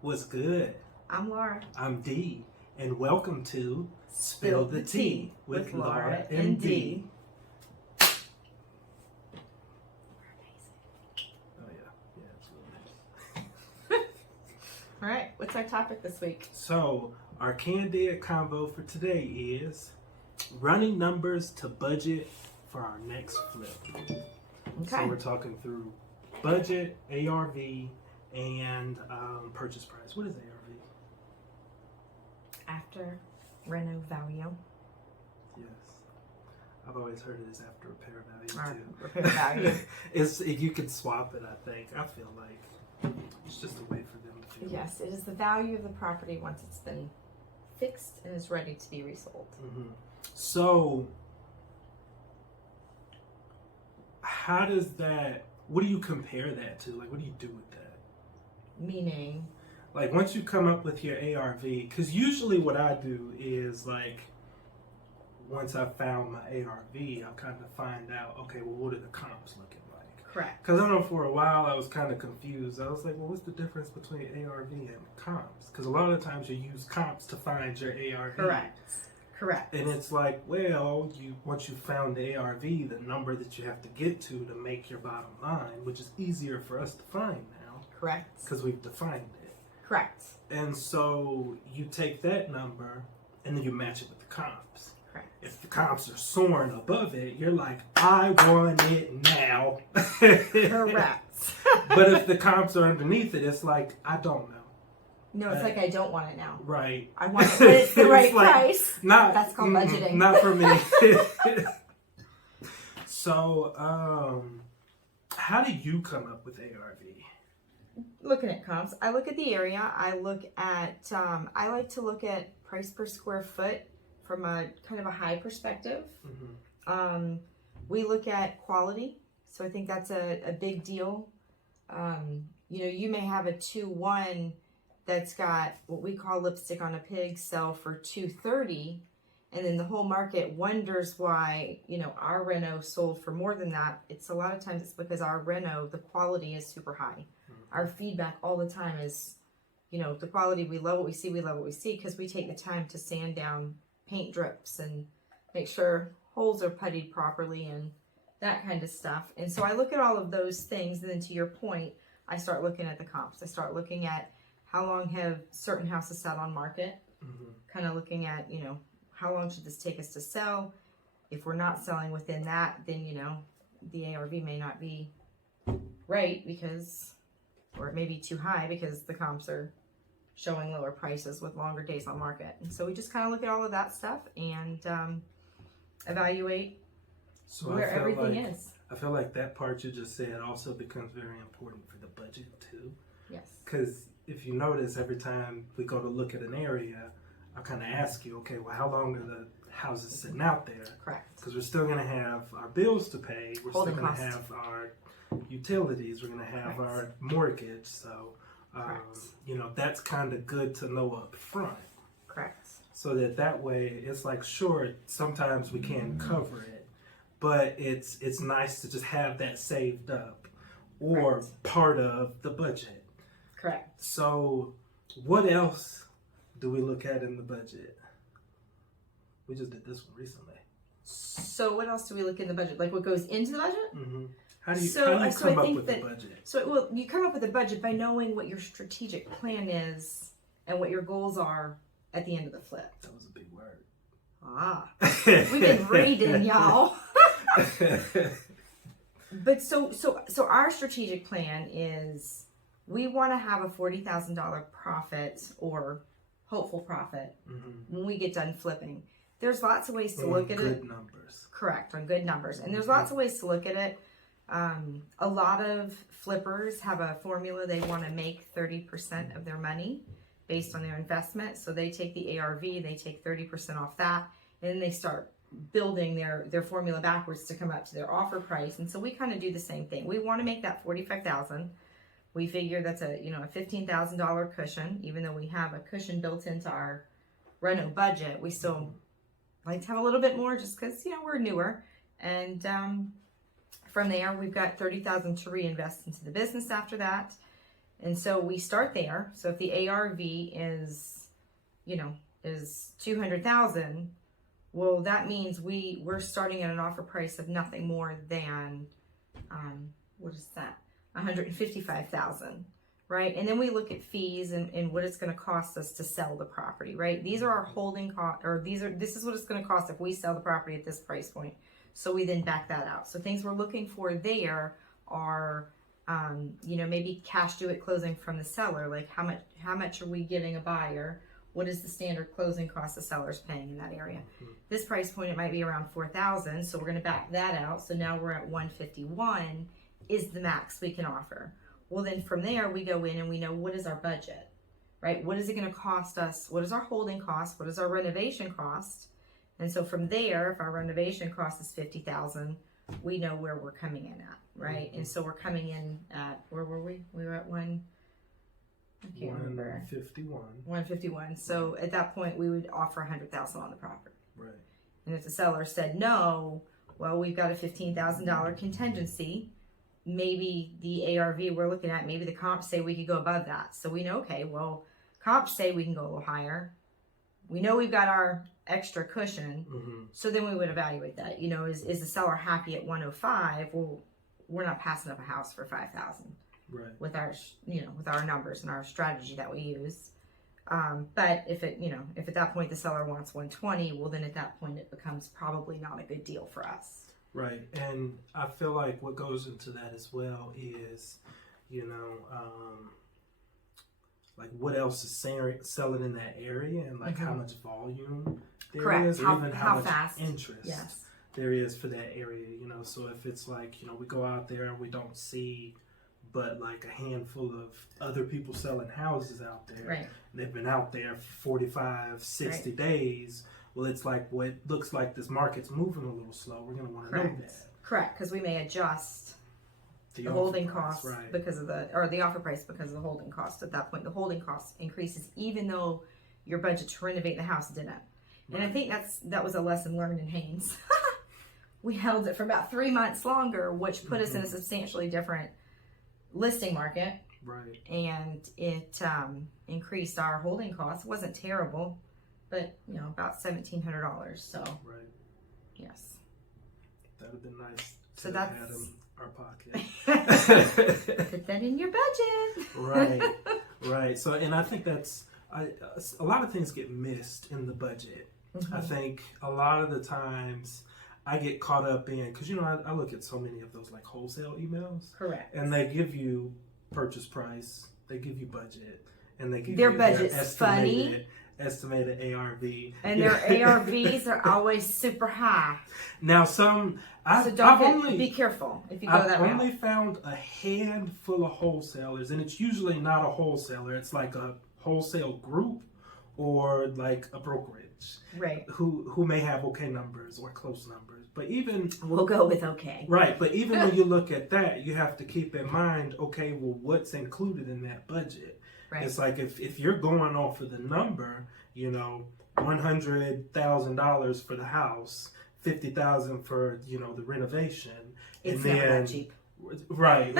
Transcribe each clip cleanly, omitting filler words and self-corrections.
What's good? I'm Laura. I'm Dee, and welcome to Spill the Tea with Laura and Dee. Oh yeah, absolutely. All right, what's our topic this week? So our candid convo for today is running numbers to budget for our next flip. Okay. So we're talking through budget, ARV, and purchase price. What is ARV? After reno value. Yes. I've always heard it as after repair value Or too. repair value. It's you could swap it, I think. I feel like it's just a way for them to feel. Yes, it is the value of the property once it's been fixed and is ready to be resold. Mm-hmm. So how does that, what do you compare that to? Like, what do you do with that? Meaning? Like, once you come up with your ARV, because usually what I do is, like, once I found my ARV, I'll kind of find out, okay, well, what are the comps looking like? Correct. Because I know for a while I was kind of confused. I was like, well, what's the difference between ARV and comps? Because a lot of the times you use comps to find your ARV. Correct. And it's like, well, once you found the ARV, the number that you have to get to make your bottom line, which is easier for us to find now. Correct. Because we've defined it. Correct. And so you take that number and then you match it with the comps. Correct. If the comps are soaring above it, you're like, I want it now. Correct. But if the comps are underneath it, it's like, I don't know. No, it's like I don't want it now. Right. I want it when it's the right like, price. That's called budgeting. Not for me. So, how do you come up with ARV? Looking at comps, I look at the area. I look at, I like to look at price per square foot from a kind of a high perspective. Mm-hmm. We look at quality. So I think that's a big deal. You may have a 2-1 that's got what we call lipstick on a pig sell for $230, and then the whole market wonders why, our reno sold for more than that. It's a lot of times it's because our reno, the quality is super high. Our feedback all the time is, the quality, we love what we see, because we take the time to sand down paint drips and make sure holes are puttied properly and that kind of stuff. And so I look at all of those things, and then to your point, I start looking at the comps. I start looking at how long have certain houses sat on market, kind of looking at, how long should this take us to sell? If we're not selling within that, then, the ARV may not be right or it may be too high because the comps are showing lower prices with longer days on market. And so we just kind of look at all of that stuff and evaluate where everything is. I feel like that part you just said also becomes very important for the budget too. Yes. Because if you notice, every time we go to look at an area, I kind of ask you, okay, well, how long are the houses sitting out there? Correct. Because we're still going to have our bills to pay. We're Holding still going to cost. have our utilities. We're going to have Correct. our mortgage. So, that's kind of good to know up front. Correct. So that way, it's like, sure, sometimes we can't cover it, but it's nice to just have that saved up or Correct. part of the budget. Correct. So, what else do we look at in the budget? We just did this one recently. So what else do we look in the budget? Like what goes into the budget? Mm-hmm. How do you I come up think with the budget? So you come up with a budget by knowing what your strategic plan is and what your goals are at the end of the flip. That was a big word. Ah, we've been reading, y'all. But so our strategic plan is we want to have a $40,000 profit or hopeful profit when we get done flipping. There's lots of ways to look at it. Good numbers. Correct, on good numbers. And there's lots of ways to look at it. A lot of flippers have a formula. They want to make 30% of their money based on their investment. So they take the ARV, they take 30% off that, and then they start building their formula backwards to come up to their offer price. And so we kind of do the same thing. We want to make that $45,000. We figure that's a $15,000 cushion. Even though we have a cushion built into our reno budget, we still like to have a little bit more just because we're newer. And from there, we've got $30,000 to reinvest into the business after that. And so we start there. So if the ARV is, is 200,000, well, that means we're starting at an offer price of nothing more than, what is that? 155,000, right? And then we look at fees and what it's going to cost us to sell the property, right? These are our holding costs, or this is what it's going to cost if we sell the property at this price point. So we then back that out. So things we're looking for there are, maybe cash due at closing from the seller. Like how much are we giving a buyer? What is the standard closing cost the seller's paying in that area? Mm-hmm. This price point, it might be around 4,000. So we're going to back that out. So now we're at 151 is the max we can offer. Well, then from there we go in and we know what is our budget, right? What is it going to cost us? What is our holding cost? What is our renovation cost? And so from there, if our renovation cost is 50,000, we know where we're coming in at, right? Mm-hmm. And so we're coming in at, where were we? We were at 151. So at that point, we would offer 100,000 on the property. Right. And if the seller said no, well, we've got a $15,000 contingency. Maybe the ARV we're looking at, maybe the comps say we could go above that. So we know, okay, well, comps say we can go a little higher. We know we've got our extra cushion. Mm-hmm. So then we would evaluate that. Is the seller happy at 105? Well, we're not passing up a house for 5,000. Right. With our, with our numbers and our strategy that we use. But if at that point the seller wants 120, well, then at that point it becomes probably not a good deal for us. Right. And I feel like what goes into that as well is, like what else is selling in that area, and like how much volume there is, or even how much fast interest there is for that area. So if it's like, we go out there and we don't see but like a handful of other people selling houses out there. Right. They've been out there for 45, 60 days. Well, it's like, well, it looks like this market's moving a little slow. We're going to want to know that. Correct, because we may adjust the holding cost because of the offer price because of the holding cost. At that point, the holding cost increases even though your budget to renovate the house didn't. And I think that was a lesson learned in Haynes. We held it for about 3 months longer, which put us in a substantially different listing market. Right. And it increased our holding costs. It wasn't terrible, but about $1,700. So right. Yes. That would have been nice. So that's had in our pocket. Put that in your budget. Right. So, and I think that's a lot of things get missed in the budget. Mm-hmm. I think a lot of the times I get caught up in, because I look at so many of those like wholesale emails. Correct. And they give you purchase price, they give you budget, and they give their you budget's their estimated ARV. And their ARVs are always super high. Now be careful if you go that route. I've only found a handful of wholesalers, and it's usually not a wholesaler. It's like a wholesale group or like a brokerage. Right. Who may have okay numbers or close numbers. But even we'll go with okay. Right. But even when you look at that, you have to keep in mind, okay, well, what's included in that budget? Right. It's like if you're going off of the number, $100,000 for the house, $50,000 for the renovation, it's and not then that cheap. Right.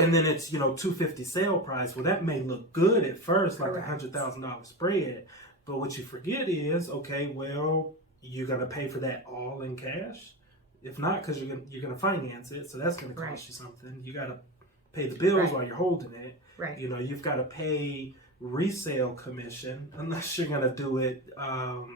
And then it's $250 sale price. Well, that may look good at first, like $100,000 spread. But what you forget is, okay, well, you're gonna pay for that all in cash. If not, because you're gonna finance it, so that's gonna cost you something. You gotta pay the bills while you're holding it. Right. You've got to pay resale commission unless you're gonna do it. What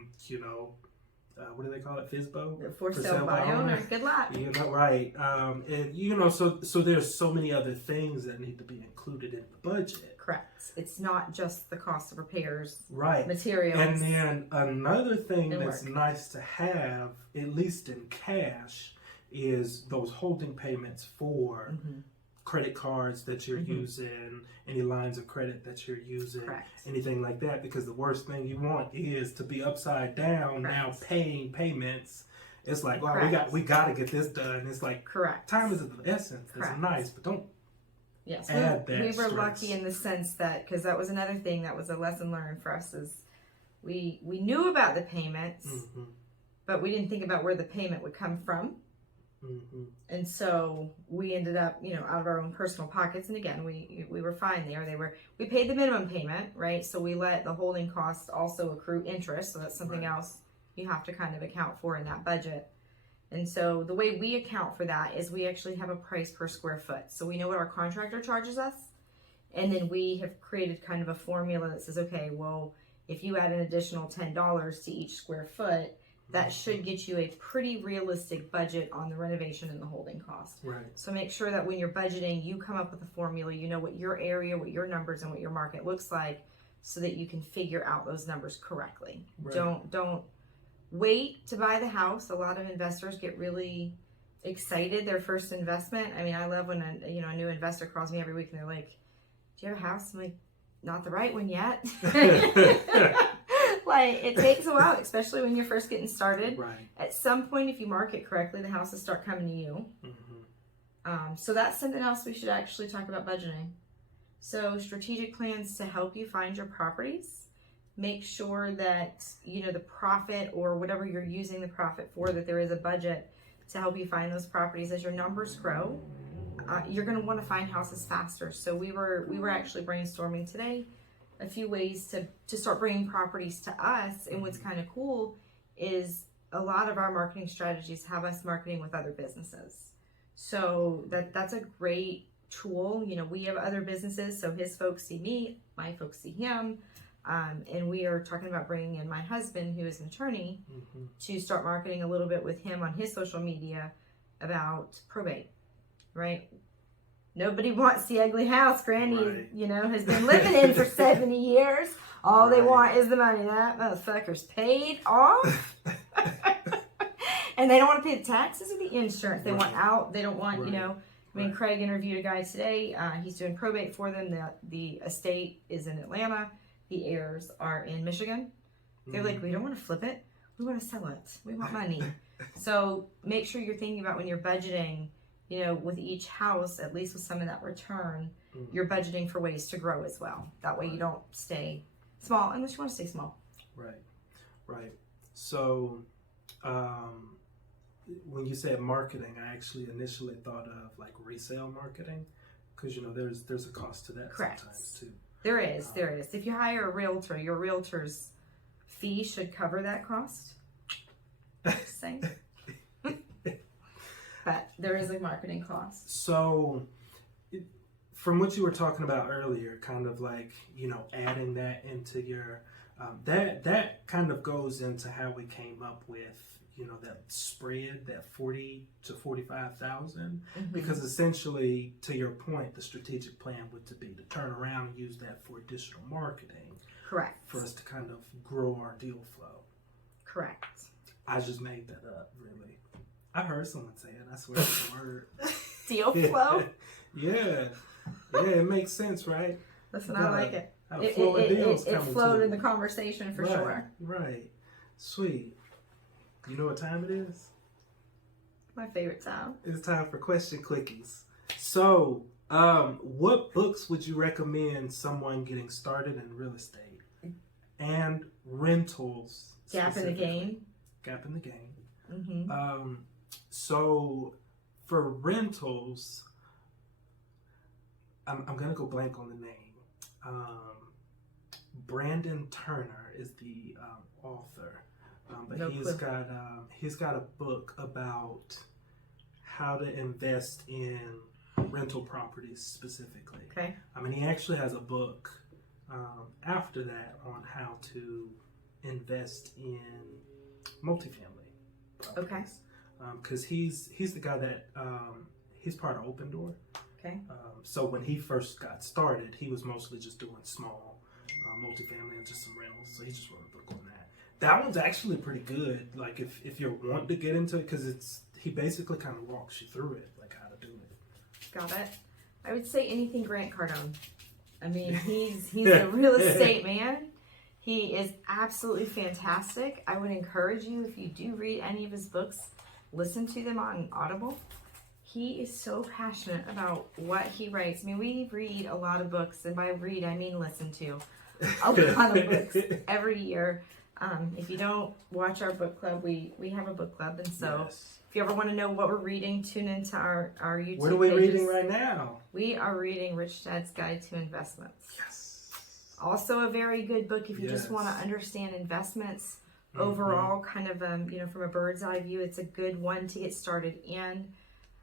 do they call it? FSBO? For sale by owner. Good luck. Right. And so there's so many other things that need to be included in the budget. Correct. It's not just the cost of repairs. Right. Materials. And then another thing that's nice to have, at least in cash, is those holding payments for credit cards that you're using, any lines of credit that you're using, anything like that, because the worst thing you want is to be upside down now paying payments. It's like, wow, we got to get this done. It's like, time is of the essence. It's nice, but don't add that we were stress. Lucky in the sense that, because that was another thing that was a lesson learned for us, is we knew about the payments, but we didn't think about where the payment would come from. Mm-hmm. And so we ended up, out of our own personal pockets. And again, we were fine there. We paid the minimum payment, right? So we let the holding costs also accrue interest. So that's something else you have to kind of account for in that budget. And so the way we account for that is we actually have a price per square foot. So we know what our contractor charges us. And then we have created kind of a formula that says, okay, well, if you add an additional $10 to each square foot, that should get you a pretty realistic budget on the renovation and the holding cost. Right. So make sure that when you're budgeting, you come up with a formula, you know what your area, what your numbers, and what your market looks like, so that you can figure out those numbers correctly. Right. Don't wait to buy the house. A lot of investors get really excited their first investment. I mean, I love when a new investor calls me every week and they're like, "Do you have a house?" I'm like, "Not the right one yet." Like, it takes a while, especially when you're first getting started. Right. At some point, if you market correctly, the houses start coming to you. Mm-hmm. So that's something else we should actually talk about budgeting. So strategic plans to help you find your properties. Make sure that, the profit or whatever you're using the profit for, that there is a budget to help you find those properties. As your numbers grow, you're going to want to find houses faster. So we were actually brainstorming today a few ways to start bringing properties to us. And what's kind of cool is a lot of our marketing strategies have us marketing with other businesses. So that's a great tool. We have other businesses, so his folks see me, my folks see him. And we are talking about bringing in my husband, who is an attorney, to start marketing a little bit with him on his social media about probate, right? Nobody wants the ugly house Granny, has been living in for 70 years. All they want is the money. That motherfucker's paid off. And they don't want to pay the taxes or the insurance. They want out. They don't want, Craig interviewed a guy today. He's doing probate for them. The estate is in Atlanta. The heirs are in Michigan. They're like, we don't want to flip it. We want to sell it. We want money. So make sure you're thinking about when you're budgeting, with each house, at least with some of that return, you're budgeting for ways to grow as well. That way you don't stay small unless you want to stay small. Right. So when you said marketing, I actually initially thought of like resale marketing, because there's a cost to that. Correct. Sometimes too. There is. If you hire a realtor, your realtor's fee should cover that cost. Just saying. But there is a marketing cost. So from what you were talking about earlier, kind of like, adding that into your, that kind of goes into how we came up with, that spread, that 40 to 45,000, because essentially, to your point, the strategic plan would be to turn around and use that for additional marketing. Correct. For us to kind of grow our deal flow. Correct. I just made that up, really. I heard someone say it. I swear it's a word. Deal flow? Yeah, it makes sense, right? Listen, I like it. It flowed in the conversation for sure. Right. Sweet. You know what time it is? My favorite time. It's time for question quickies. So, what books would you recommend someone getting started in real estate and rentals? Gap in the Game. Gap in the Game. So for rentals, I'm gonna go blank on the name. Brandon Turner is the author, but he's got a book about how to invest in rental properties specifically. Okay. He actually has a book after that on how to invest in multifamily properties. Okay. Because he's the guy that he's part of Open Door. Okay. So when he first got started, he was mostly just doing small multifamily and just some rentals. So he just wrote a book on that. That one's actually pretty good. Like if you're wanting to get into it, because he basically kind of walks you through it, like how to do it. Got it. I would say anything Grant Cardone. He's a real estate man. He is absolutely fantastic. I would encourage you, if you do read any of his books, listen to them on Audible. He is so passionate about what he writes. We read a lot of books, and by read, I mean listen to a lot of books every year. If you don't watch our book club, we have a book club, and so If you ever want to know what we're reading, tune into our YouTube What are we pages. reading right now? We are reading Rich Dad's Guide to Investments. Yes. Also a very good book if you just want to understand investments overall, kind of, from a bird's eye view. It's a good one to get started in.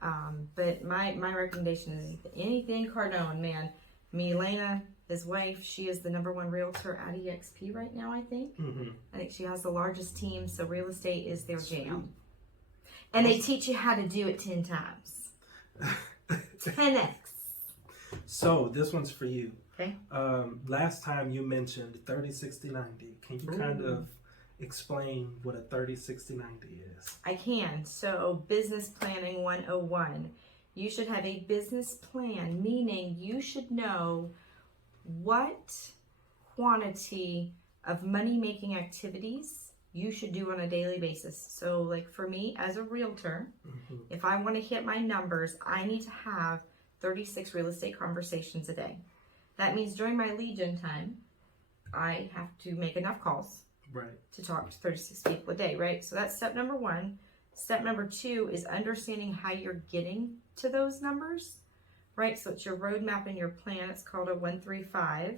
But my recommendation is anything Cardone, man. Elena, his wife, she is the #1 realtor at EXP right now, I think. I think she has the largest team, so real estate is their jam. And they teach you how to do it 10 times. 10x. So this one's for you. Okay. Last time you mentioned 30, 60, 90. Can you kind of explain what a 30, 60, 90 is? I can. So business planning 101. You should have a business plan, meaning you should know what quantity of money-making activities you should do on a daily basis. So like for me as a realtor, if I want to hit my numbers, I need to have 36 real estate conversations a day. That means during my lead gen time, I have to make enough calls to talk to 36 people a day, right? So that's step number 1. Step number 2 is understanding how you're getting to those numbers, right? So it's your roadmap and your plan. It's called a 135.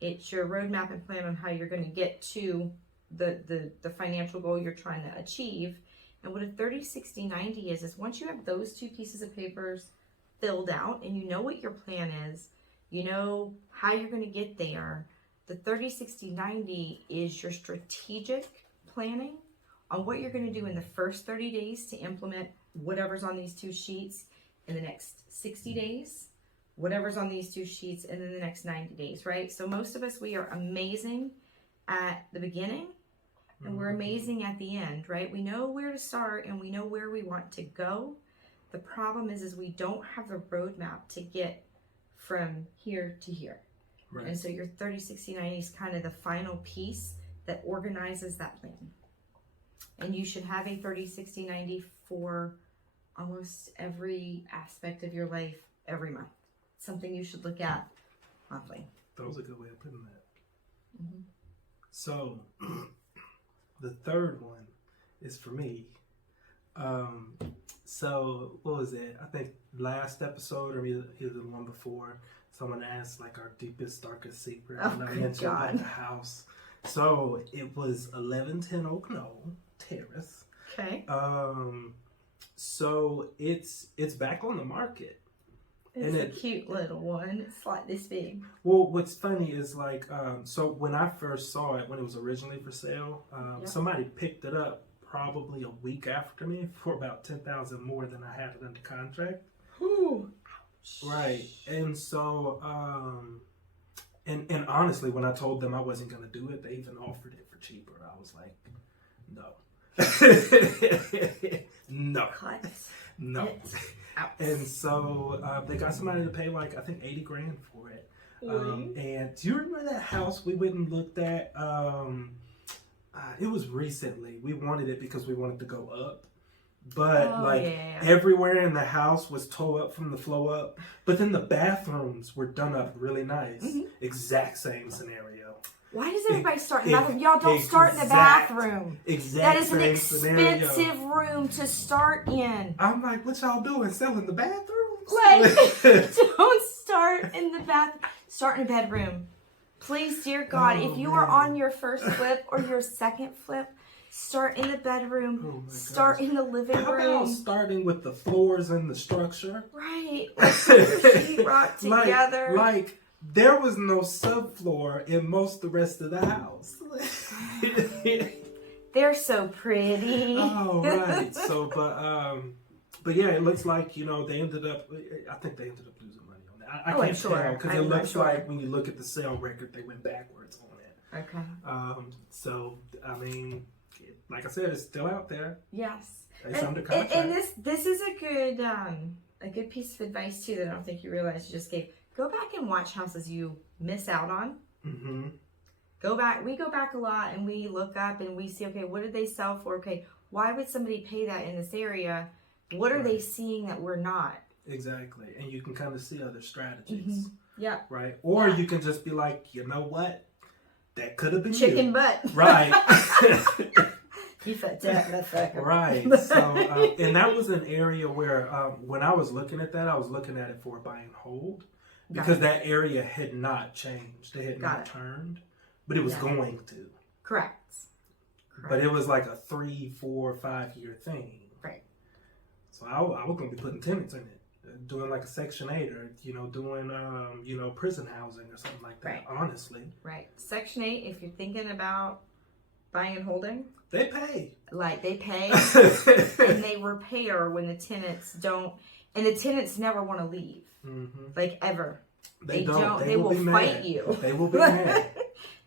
It's your roadmap and plan on how you're going to get to the financial goal you're trying to achieve. And what a 30, 60, 90 is once you have those 2 pieces of papers filled out and you know what your plan is, you know how you're going to get there, the 30, 60, 90 is your strategic planning on what you're going to do in the first 30 days to implement whatever's on these 2 sheets, in the next 60 days, whatever's on these 2 sheets, and then the next 90 days, right? So most of us, we are amazing at the beginning and we're amazing at the end, right? We know where to start and we know where we want to go. The problem is we don't have the roadmap to get from here to here. Right. And so your 30, 60, 90 is kind of the final piece that organizes that plan. And you should have a 30, 60, 90 for almost every aspect of your life every month. Something you should look at monthly. That was a good way of putting that. So, the third one is for me. So, what was it? I think last episode or either the one before, someone asked like our deepest, darkest secret. And I mentioned about the house. So, it was 1110 Oak Knoll Terrace. Okay. So, it's back on the market. It's a cute little one. It's like this big. Well, what's funny is like, so when I first saw it, when it was originally for sale, somebody picked it up probably a week after me for about $10,000 more than I had it under contract. Ooh. Right. And so, and honestly, when I told them I wasn't going to do it, they even offered it for cheaper. I was like, no. No. Cut. No. And so they got somebody to pay like I think $80,000 for it. And do you remember that house we went and looked at? It was recently. We wanted it because we wanted to go up, but everywhere in the house was tore up from the floor up. But then the bathrooms were done up really nice. Exact same scenario. Why does everybody start in the bathroom? Y'all don't start in the bathroom. That is an expensive room to start in. I'm like, what y'all doing? Selling the bathrooms? Like, don't start in the bathroom. Start in a bedroom. Please, dear God, if you are on your first flip or your second flip, start in the bedroom. Start in the living room. How about starting with the floors and the structure? Right. Like put your sheetrock together. Like there was no subfloor in most of the rest of the house. They're so pretty. Oh, right. So, but yeah, it looks like, they ended up, I think they ended up losing money on that. I can't tell because it looks like when you look at the sale record, they went backwards on it. Okay. So, I mean, like I said, it's still out there. Yes. It's under contract. And this is a good piece of advice too that I don't think you realize you just gave. Go back and watch houses you miss out on. Mm-hmm. We go back a lot and we look up and we see, okay, what did they sell for? Okay, why would somebody pay that in this area? What are they seeing that we're not? Exactly. And you can kind of see other strategies. Mm-hmm. Yeah. Right? Or you can just be like, you know what? That could have been chicken butt. Right. You said that's right. Right. So, and that was an area where when I was looking at that, I was looking at it for buy and hold because that area had not changed. They had not turned, but it was going to. Correct. But it was like a 3, 4, 5 year thing. Right. So I was going to be putting tenants in it, doing like a Section 8 or, doing, prison housing or something like that, honestly. Right. Section 8, if you're thinking about buying and holding. They pay. Like, they pay and they repair when the tenants don't. And the tenants never want to leave. Mm-hmm. Like, ever. They don't. They will fight you. They will be mad.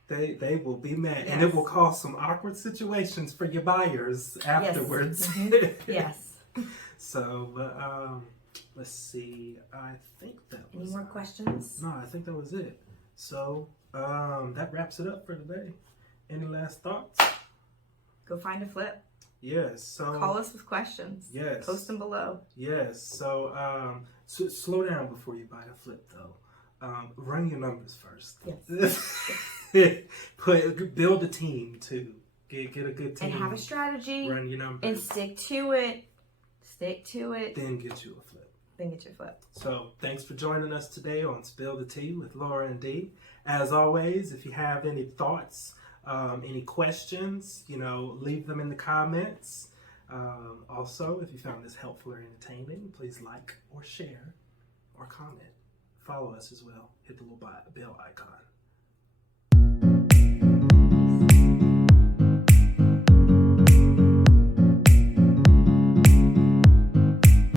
They will be mad, and it will cause some awkward situations for your buyers afterwards. Yes. Mm-hmm. Yes. So, let's see. I think that was. Any more questions? No, I think that was it. So, that wraps it up for today. Any last thoughts? Go find a flip. Yes. So call us with questions. Yes. Post them below. Yes. So, slow down before you buy the flip, though. Run your numbers first. Yes. Build a team too. Get a good team and have a strategy. Run your numbers and stick to it. Then get you a flip. So thanks for joining us today on Spill the Tea with Laura and Dee. As always, if you have any thoughts, any questions, leave them in the comments. Also, if you found this helpful or entertaining, please like or share or comment. Follow us as well. Hit the little bell icon.